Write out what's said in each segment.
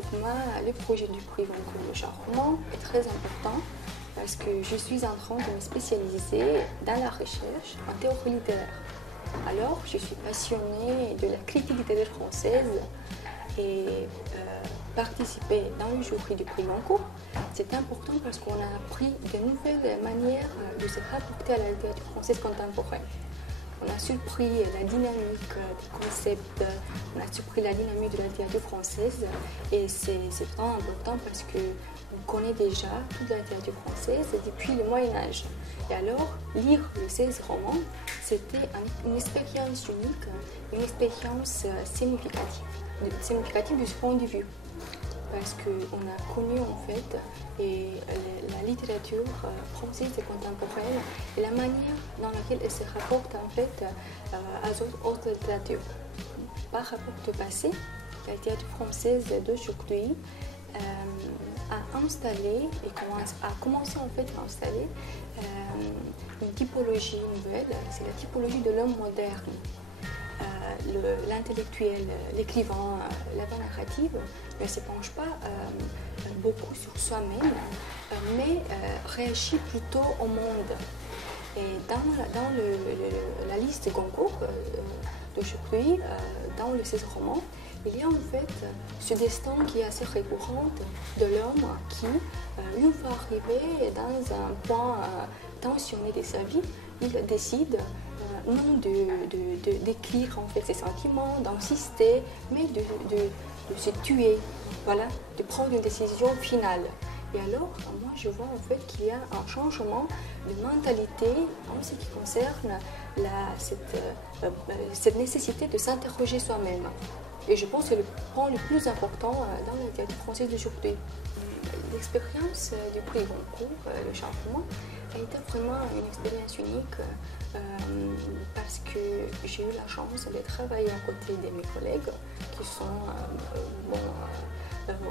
pour moi, le projet du prix Goncourt Le Charmant est très important parce que je suis en train de me spécialiser dans la recherche en théorie littéraire. Alors, je suis passionnée de la critique littéraire française et participer dans le jury du prix Goncourt, c'est important parce qu'on a appris de nouvelles manières de se rapporter à la littérature française contemporaine. On a surpris la dynamique des concepts, on a surpris la dynamique de la littérature française et c'est vraiment important parce qu'on connaît déjà toute la littérature française depuis le Moyen-Âge. Et alors, lire les 16 romans, c'était une expérience unique, une expérience significative de ce point de vue. Parce qu'on a connu en fait la littérature française et contemporaine et la manière dans laquelle elle se rapporte en fait à autres littératures. Par rapport au passé, la littérature française d'aujourd'hui a installé et a commencé en fait à installer une typologie nouvelle, c'est la typologie de l'homme moderne. L'intellectuel, l'écrivain, la voix narrative ne se penche pas beaucoup sur soi-même, mais réagit plutôt au monde. Et dans la liste Goncourt d'aujourd'hui, dans le 16 romans, il y a en fait ce destin qui est assez récurrent de l'homme qui, une fois arrivé dans un point tensionné de sa vie, il décide non d'écrire en fait ses sentiments, d'insister, mais de se tuer, voilà, de prendre une décision finale. Et alors, moi je vois en fait qu'il y a un changement de mentalité en ce qui concerne cette nécessité de s'interroger soi-même. Et je pense que c'est le point le plus important dans la littérature française d'aujourd'hui. L'expérience du prix Goncourt, le Charmant, a été vraiment une expérience unique parce que j'ai eu la chance de travailler à côté de mes collègues qui sont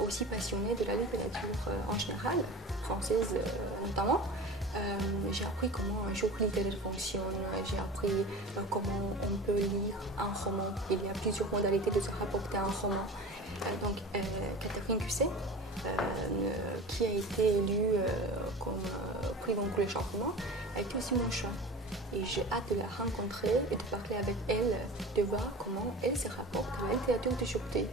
aussi passionnés de la littérature en général, française notamment. J'ai appris comment un jury littéraire fonctionne, j'ai appris comment on peut lire un roman. Il y a plusieurs modalités de se rapporter à un roman. Donc, Catherine Cusset, qui a été élue comme prix Goncourt Le Charmant, a été aussi mon choix. Et j'ai hâte de la rencontrer et de parler avec elle, de voir comment elle se rapporte à la littérature d'aujourd'hui.